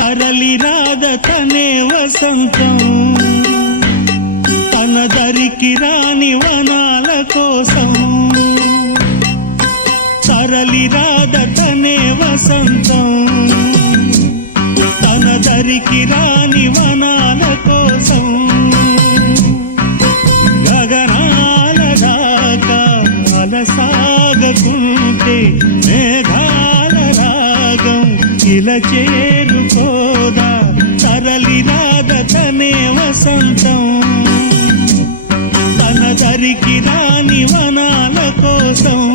తరలి రాద తనే వసంతం. తన దరికి రాని వనాల కోసం. తరలి రాద తనే వసంతం. తన దరికి రాని వనాల కోసం. గగనాల దాకా అలసాగకుంటే ఇలా చేరుకోదా తరలి రాద వసంతం. తన దరికి రాని వనాల కోసం